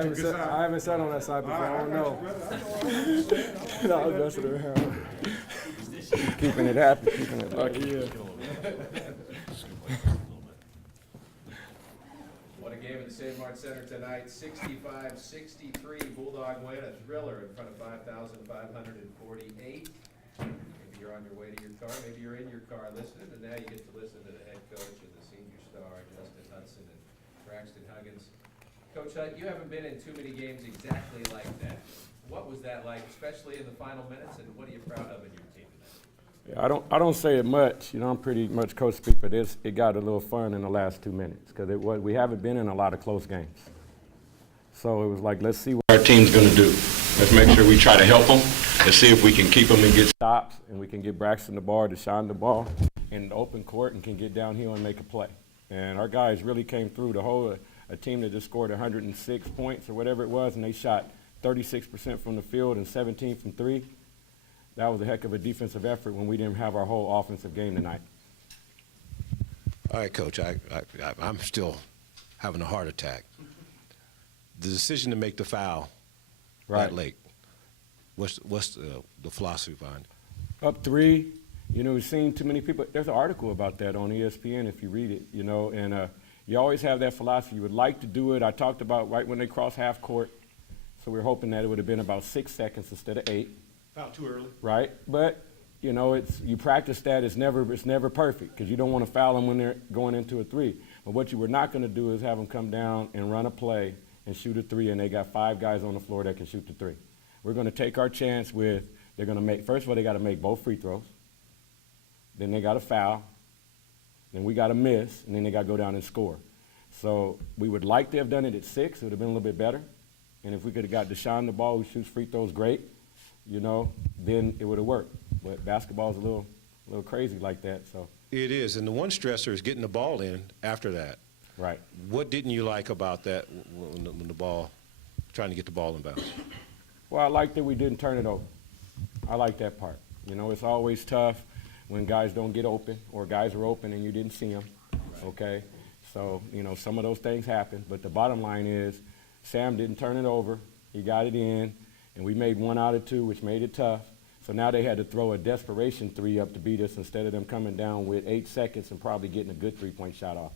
I haven't sat on that side before. I don't know. No, I was messing around. Keeping it happy, keeping it lucky. Yeah. What a game at the St. Martin Center tonight. 65-63. Bulldog win, a thriller in front of 5,548. Maybe you're on your way to your car. Maybe you're in your car listening, and now you get to listen to the head coach and the senior star, Justin Hudson and Braxton Huggins. Coach Hutt, you haven't been in too many games exactly like that. What was that like, especially in the final minutes, and what are you proud of in your team tonight? Yeah, I don't say it much. I'm pretty much coach speak, but it got a little fun in the last 2 minutes because we haven't been in a lot of close games. So it was like, let's see what our team's going to do. Let's make sure we try to help them. Let's see if we can keep them and get stops, and we can get Braxton the ball, Deshaun the ball in the open court, and can get downhill and make a play. And our guys really came through the whole. A team that just scored 106 points or whatever it was, and they shot 36% from the field and 17 from three. That was a heck of a defensive effort when we didn't have our whole offensive game tonight. All right, Coach, I'm still having a heart attack. The decision to make the foul that late, what's the philosophy behind it? Up three, we've seen too many people. There's an article about that on ESPN if you read it, and you always have that philosophy. You would like to do it. I talked about right when they cross half court, so we're hoping that it would have been about 6 seconds instead of 8. Foul too early. Right, but you practice that. It's never perfect because you don't want to foul them when they're going into a three. But what you were not going to do is have them come down and run a play and shoot a three, and they got 5 guys on the floor that can shoot the three. We're going to take our chance with they're going to make. First of all, they got to make both free throws. Then they got to foul. Then we got to miss, and then they got to go down and score. So we would like to have done it at 6. It would have been a little bit better. And if we could have got Deshaun the ball, who shoots free throws great, then it would have worked. But basketball is a little crazy like that. So it is, and the one stressor is getting the ball in after that. Right. What didn't you like about that when the ball, trying to get the ball in bounds? Well, I like that we didn't turn it over. I like that part. It's always tough when guys don't get open or guys are open and you didn't see them, okay? So, some of those things happen. But the bottom line is Sam didn't turn it over. He got it in, and we made 1 out of 2, which made it tough. So now they had to throw a desperation 3 up to beat us instead of them coming down with 8 seconds and probably getting a good 3-point shot off.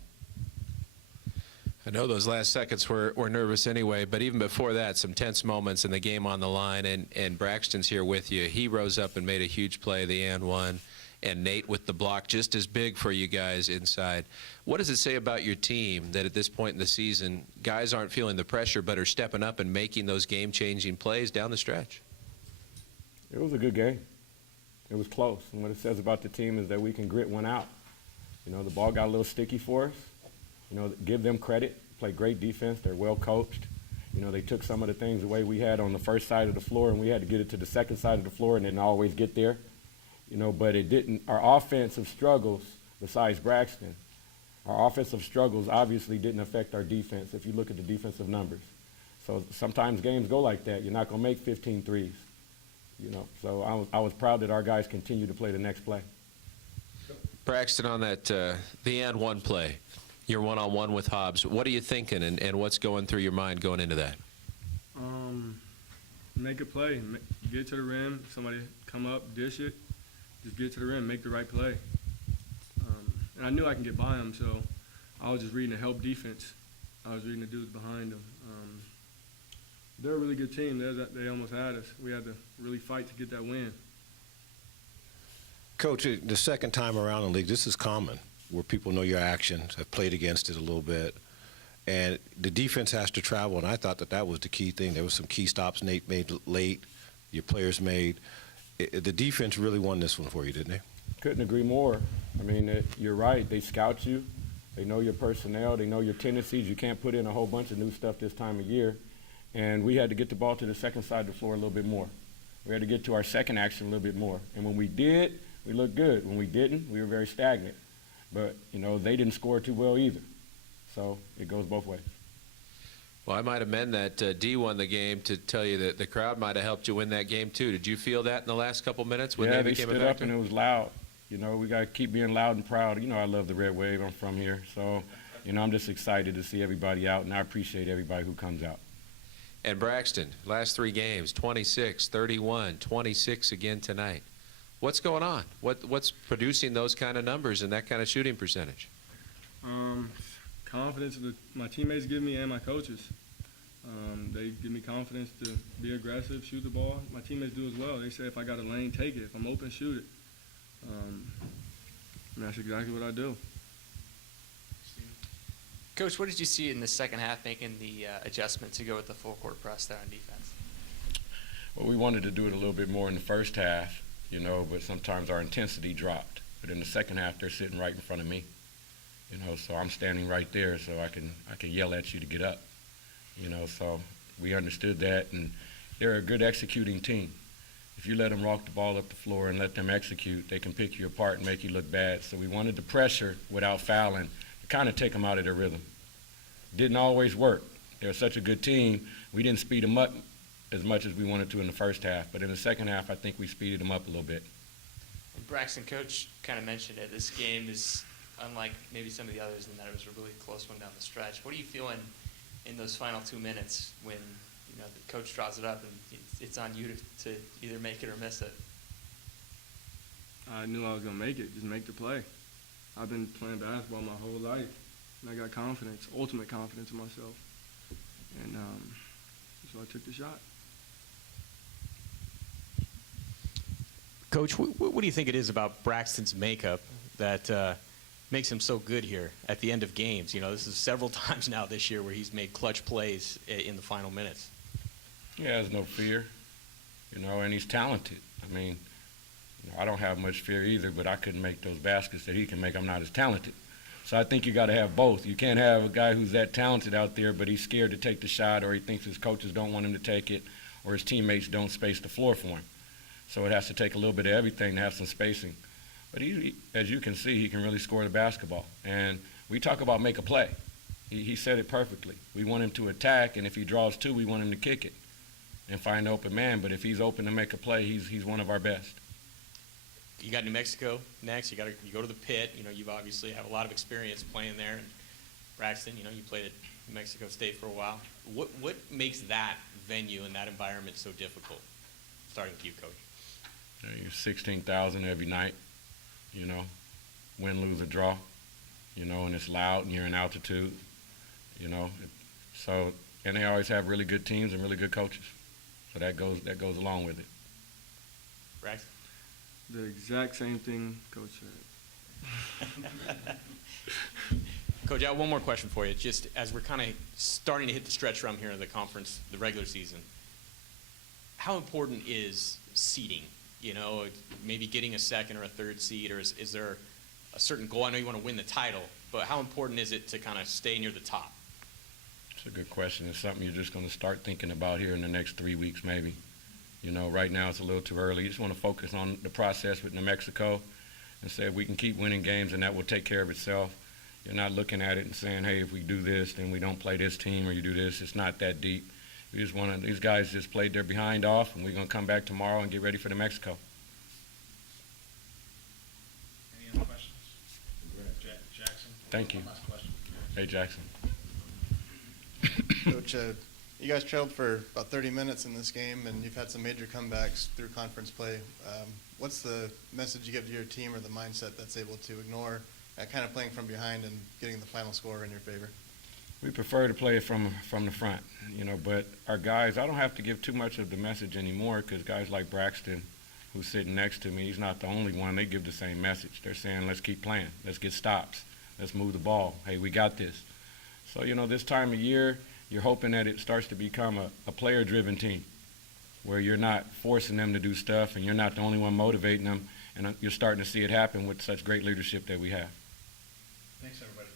I know those last seconds were nervous anyway, but even before that, some tense moments in the game on the line, and Braxton's here with you. He rose up and made a huge play, the and one, and Nate with the block, just as big for you guys inside. What does it say about your team that at this point in the season, guys aren't feeling the pressure but are stepping up and making those game-changing plays down the stretch? It was a good game. It was close, and what it says about the team is that we can grit one out. The ball got a little sticky for us. Give them credit, play great defense. They're well coached. They took some of the things away we had on the first side of the floor, and we had to get it to the second side of the floor and didn't always get there. But it didn't. Our offensive struggles, besides Braxton, our offensive struggles obviously didn't affect our defense if you look at the defensive numbers. So sometimes games go like that. You're not going to make 15 threes. So I was proud that our guys continue to play the next play. Braxton, on that, the and one play, you're one-on-one with Hobbs. What are you thinking, and what's going through your mind going into that? Make a play. Get to the rim. Somebody come up, dish it. Just get to the rim, make the right play. And I knew I can get by them, so I was just reading the help defense. I was reading the dudes behind them. They're a really good team. They almost had us. We had to really fight to get that win. Coach, the second time around in the league, this is common, where people know your actions, have played against it a little bit, and the defense has to travel, and I thought that was the key thing. There were some key stops Nate made late, your players made. The defense really won this one for you, didn't they? Couldn't agree more. You're right. They scout you. They know your personnel. They know your tendencies. You can't put in a whole bunch of new stuff this time of year. And we had to get the ball to the second side of the floor a little bit more. We had to get to our second action a little bit more. And when we did, we looked good. When we didn't, we were very stagnant. But, they didn't score too well either. So it goes both ways. Well, I might amend that. D won the game to tell you that the crowd might have helped you win that game, too. Did you feel that in the last couple minutes when they became a factor? Yeah, they stood up and it was loud. We got to keep being loud and proud. I love the Red Wave. I'm from here. So, I'm just excited to see everybody out, and I appreciate everybody who comes out. And Braxton, last 3 games, 26, 31, 26 again tonight. What's going on? What's producing those kind of numbers and that kind of shooting percentage? Confidence that my teammates give me and my coaches. They give me confidence to be aggressive, shoot the ball. My teammates do as well. They say if I got a lane, take it. If I'm open, shoot it. And that's exactly what I do. Coach, what did you see in the second half making the adjustment to go with the full court press there on defense? Well, we wanted to do it a little bit more in the first half, you know, but sometimes our intensity dropped. But in the second half, they're sitting right in front of me, you know, so I'm standing right there so I can yell at you to get up, you know, so we understood that, and they're a good executing team. If you let them walk the ball up the floor and let them execute, they can pick you apart and make you look bad. So we wanted the pressure without fouling to kind of take them out of their rhythm. Didn't always work. They're such a good team, we didn't speed them up as much as we wanted to in the first half. But in the second half, I think we speeded them up a little bit. Braxton, Coach kind of mentioned it. This game is unlike maybe some of the others in that it was a really close one down the stretch. What are you feeling in those final 2 minutes when the coach draws it up and it's on you to either make it or miss it? I knew I was going to make it, just make the play. I've been playing basketball my whole life, and I got confidence, ultimate confidence in myself. And so I took the shot. Coach, what do you think it is about Braxton's makeup that makes him so good here at the end of games? You know, this is several times now this year where he's made clutch plays in the final minutes. He has no fear, you know, and he's talented. I mean, I don't have much fear either, but I couldn't make those baskets that he can make. I'm not as talented. So I think you got to have both. You can't have a guy who's that talented out there, but he's scared to take the shot, or he thinks his coaches don't want him to take it, or his teammates don't space the floor for him. So it has to take a little bit of everything to have some spacing. But he, as you can see, he can really score the basketball. And we talk about make a play. He said it perfectly. We want him to attack, and if he draws 2, we want him to kick it and find an open man. But if he's open to make a play, he's one of our best. You got New Mexico next. You go to the Pit. You know, you've obviously have a lot of experience playing there. And Braxton, you know, you played at New Mexico State for a while. What makes that venue and that environment so difficult? Starting with you, Coach. You're 16,000 every night, you know, win, lose, or draw, you know, and it's loud and you're in altitude, you know. So, and they always have really good teams and really good coaches. So that goes along with it. Braxton? The exact same thing Coach said. Coach, I have one more question for you. Just as we're kind of starting to hit the stretch run here in the conference, the regular season, how important is seeding? You know, maybe getting a second or a third seed, or is there a certain goal? I know you want to win the title, but how important is it to kind of stay near the top? It's a good question. It's something you're just going to start thinking about here in the next 3 weeks maybe. You know, right now it's a little too early. You just want to focus on the process with New Mexico and say if we can keep winning games and that will take care of itself. You're not looking at it and saying, hey, if we do this, then we don't play this team, or you do this. It's not that deep. We just want to, these guys just played their behind off, and we're going to come back tomorrow and get ready for New Mexico. Any other questions? Jackson? Thank you. One last question. Hey, Jackson. Coach, you guys trailed for about 30 minutes in this game, and you've had some major comebacks through conference play. What's the message you give to your team, or the mindset that's able to ignore kind of playing from behind and getting the final score in your favor? We prefer to play from the front, you know, but our guys, I don't have to give too much of the message anymore, because guys like Braxton, who's sitting next to me, he's not the only one. They give the same message. They're saying, let's keep playing. Let's get stops. Let's move the ball. Hey, we got this. So, you know, this time of year, you're hoping that it starts to become a player-driven team, where you're not forcing them to do stuff and you're not the only one motivating them, and you're starting to see it happen with such great leadership that we have. Thanks, everybody.